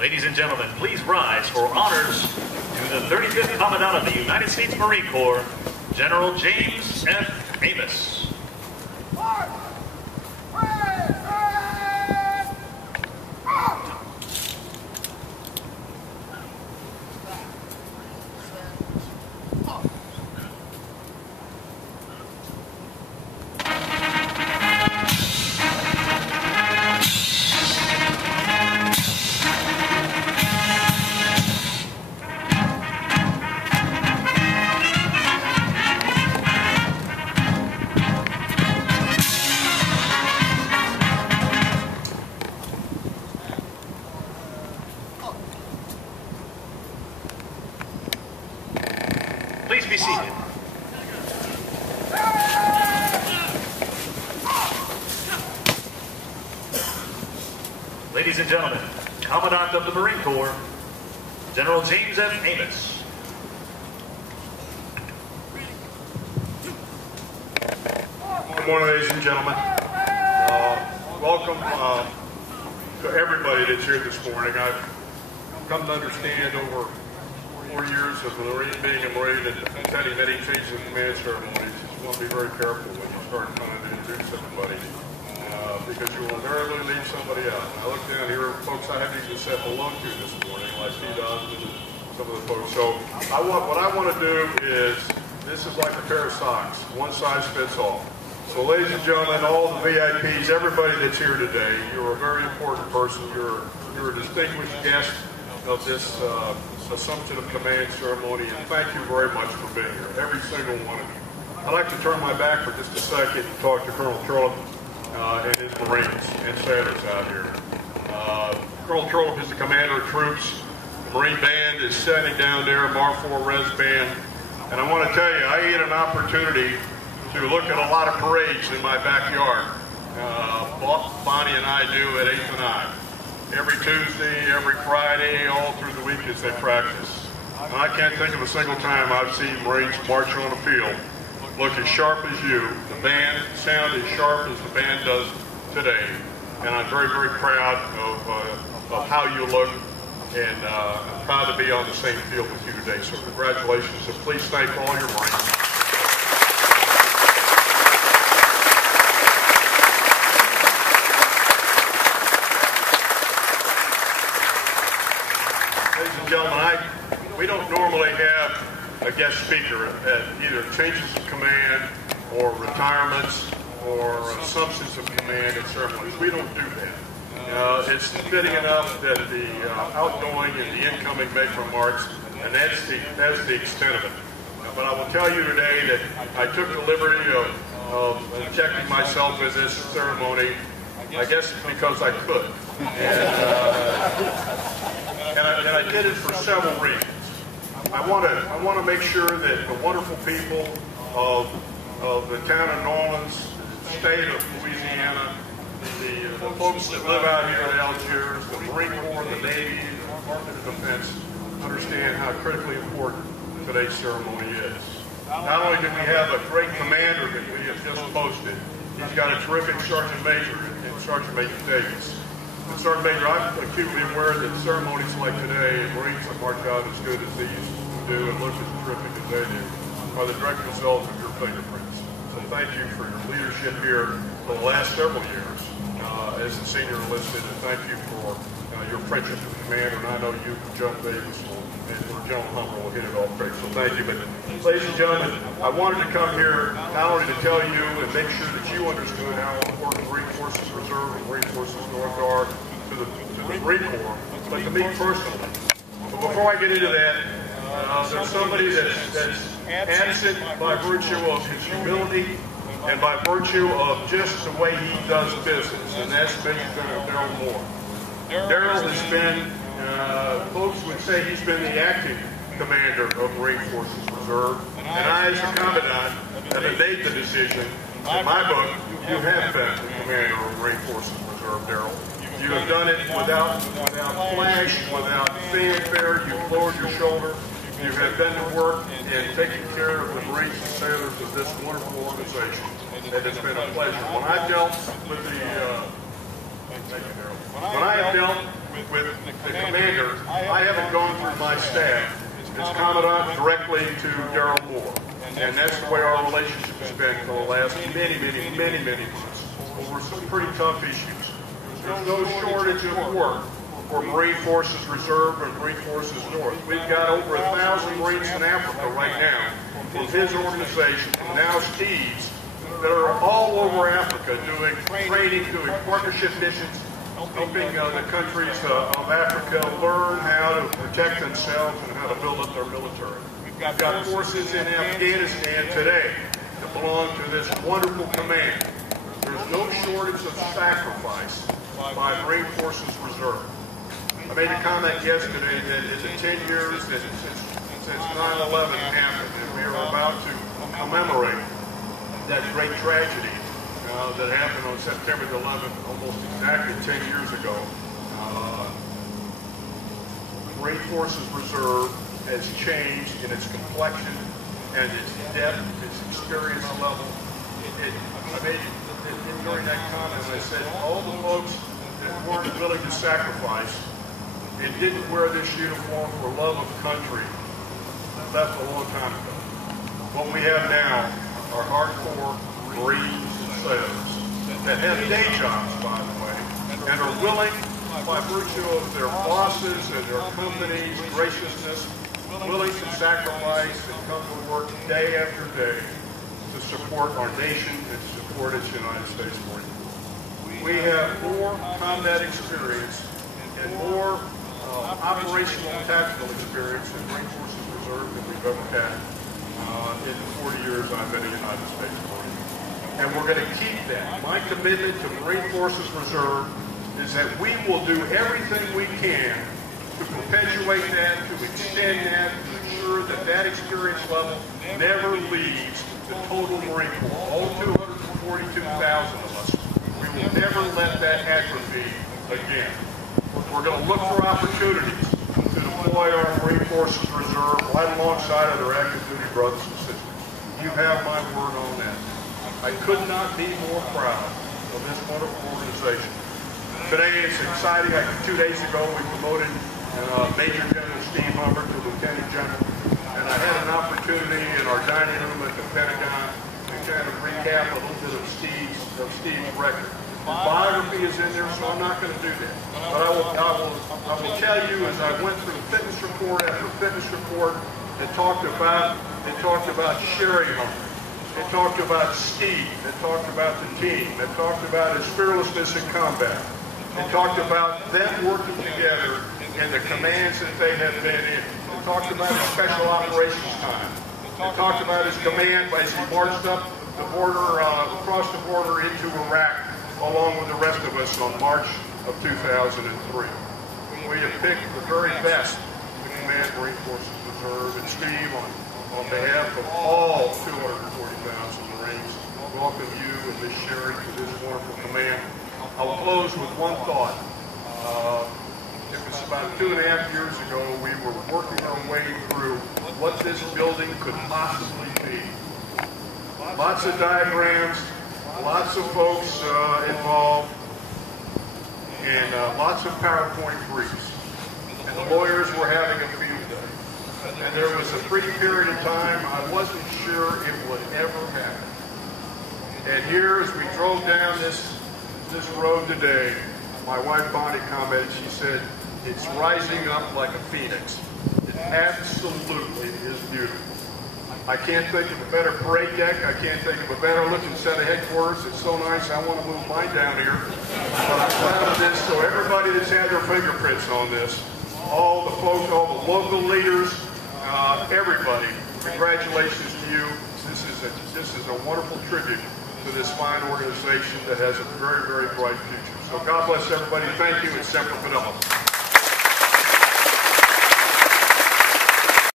Ladies and gentlemen, please rise for honors to the 35th Commandant of the United States Marine Corps, General James F. Amos. Please be seated. Ladies and gentlemen, Commandant of the Marine Corps, General James F. Amos. Good morning, ladies and gentlemen. Welcome to everybody that's here this morning. I've come to understand over 4 years of being a Marine and attending many changes in command ceremonies, you want to be very careful when you start trying to introduce everybody because you will invariably leave somebody out. I look down here, folks I haven't even said hello to this morning, like Steve Osmond and some of the folks. So what I want to do is, this is like a pair of socks, one size fits all. So ladies and gentlemen, all the VIPs, everybody that's here today, you're a very important person. You're a distinguished guest of this Assumption of Command ceremony, and thank you very much for being here, every single one of you. I'd like to turn my back for just a second and talk to Colonel Trollope and his Marines and sailors out here. Colonel Trollope is the commander of troops. The Marine Band is sitting down there, Mar 4 Res Band, and I want to tell you, I get an opportunity to look at a lot of parades in my backyard. Bonnie and I do at 8th and I. Every Tuesday, every Friday, all through the week as they practice. And I can't think of a single time I've seen Marines march on a field look as sharp as you. The band sound as sharp as the band does today. And I'm very, very proud of how you look, and I'm proud to be on the same field with you today. So congratulations, and please thank all your Marines. Ladies and gentlemen, we don't normally have a guest speaker at either changes of command or retirements or assumptions of command at ceremonies. We don't do that. It's fitting enough that the outgoing and the incoming make remarks, and that's the extent of it. But I will tell you today that I took the liberty of injecting myself in this ceremony, I guess because I could. And I did it for several reasons. I want to make sure that the wonderful people of the town of New Orleans, the state of Louisiana, the folks that live out here in Algiers, the Marine Corps, the Navy, the Department of Defense, understand how critically important today's ceremony is. Not only do we have a great commander that we have just posted, he's got a terrific Sergeant Major and Sergeant Major Davis. Sergeant Major, I'm acutely aware that ceremonies like today, and Marines that march out as good as they used to do and look as terrific as they do, are the direct result of your fingerprints. So thank you for your leadership here for the last several years as a senior enlisted, and thank you for your friendship with the commander, and I know you, General Davis, and General Hummer will hit it all straight, so thank you. But ladies and gentlemen, I wanted to come here not only to tell you and make sure that you understood how important Marine Forces Reserve and Marine Forces North are to the Marine Corps, but to me personally. But before I get into that, there's somebody that's absent by virtue of his humility and by virtue of just the way he does business, and that's Major General Daryl Moore. Daryl has been, folks would say he's been the acting commander of Marine Forces Reserve, and I, as a Commandant, have made the decision, in my book, you have been the commander of Marine Forces Reserve, Daryl. You have done it without flash, without fanfare. You've lowered your shoulder. You have done the work in taking care of the Marines and sailors of this wonderful organization, and it's been a pleasure. When I dealt with the, when I have dealt with the commander, I haven't gone through my staff. It's Commandant directly to Daryl Moore. And that's the way our relationship has been for the last many months over some pretty tough issues. There's no shortage of work for Marine Forces Reserve and Marine Forces North. We've got over 1,000 Marines in Africa right now from his organization, now Steve's, that are all over Africa doing training, doing partnership missions, helping the countries of Africa learn how to protect themselves and how to build up their military. We've got forces in Afghanistan today that belong to this wonderful command. There's no shortage of sacrifice by Marine Forces Reserve. I made a comment yesterday that in the 10 years since 9/11 happened, and we are about to commemorate that great tragedy that happened on September the 11th, almost exactly 10 years ago. Marine Forces Reserve has changed in its complexion and its depth, its experience level. I made during that comment, I said all the folks that weren't willing to sacrifice and didn't wear this uniform for love of country left a long time ago. What we have now are hardcore Marines and sailors that have day jobs, by the way, and are willing, by virtue of their bosses and their companies' graciousness, willing to sacrifice and come to work day after day to support our nation and to support its United States Marine Corps. We have more combat experience and more operational and tactical experience in Marine Forces Reserve than we've ever had in the 40 years I've been in the United States Marine Corps. And we're going to keep that. My commitment to Marine Forces Reserve is that we will do everything we can to perpetuate that, to extend that, to ensure that that experience level never leaves the total Marine Corps. All 242,000 of us. We will never let that atrophy again. We're going to look for opportunities to deploy our Marine Forces Reserve right alongside of their active duty brothers and sisters. You have my word on that. I could not be more proud of this wonderful organization. Today it's exciting. 2 days ago we promoted Major General Steve Hubbard to Lieutenant General, and I had an opportunity in our dining room at the Pentagon to kind of recap a little bit of Steve's record. His biography is in there, so I'm not going to do that. But I will tell you, as I went through fitness report after fitness report, it talked about Sherry Hubbard. It talked about Steve. It talked about the team. It talked about his fearlessness in combat. It talked about them working together in the commands that they have been in. It talked about his special operations time. It talked about his command as he marched up the border, across the border into Iraq, along with the rest of us on March of 2003. We have picked the very best to command Marine Forces Reserve, and Steve, on behalf of all 240,000 Marines, welcome you and Ms. Sherry to this wonderful command. I'll close with one thought. It was about 2.5 years ago we were working our way through what this building could possibly be. Lots of diagrams, lots of folks involved, and lots of PowerPoint briefs. And the lawyers were having a field day. And there was a brief period of time I wasn't sure it would ever happen. And here, as we drove down this road today, my wife Bonnie commented, she said, it's rising up like a phoenix. It absolutely is beautiful. I can't think of a better parade deck. I can't think of a better looking set of headquarters. It's so nice, I want to move mine down here. But I'm proud of this, so everybody that's had their fingerprints on this, all the folks, all the local leaders, everybody, congratulations to you. This is a wonderful tribute to this fine organization that has a very, very bright future. So God bless everybody. Thank you, and Semper Fidelis.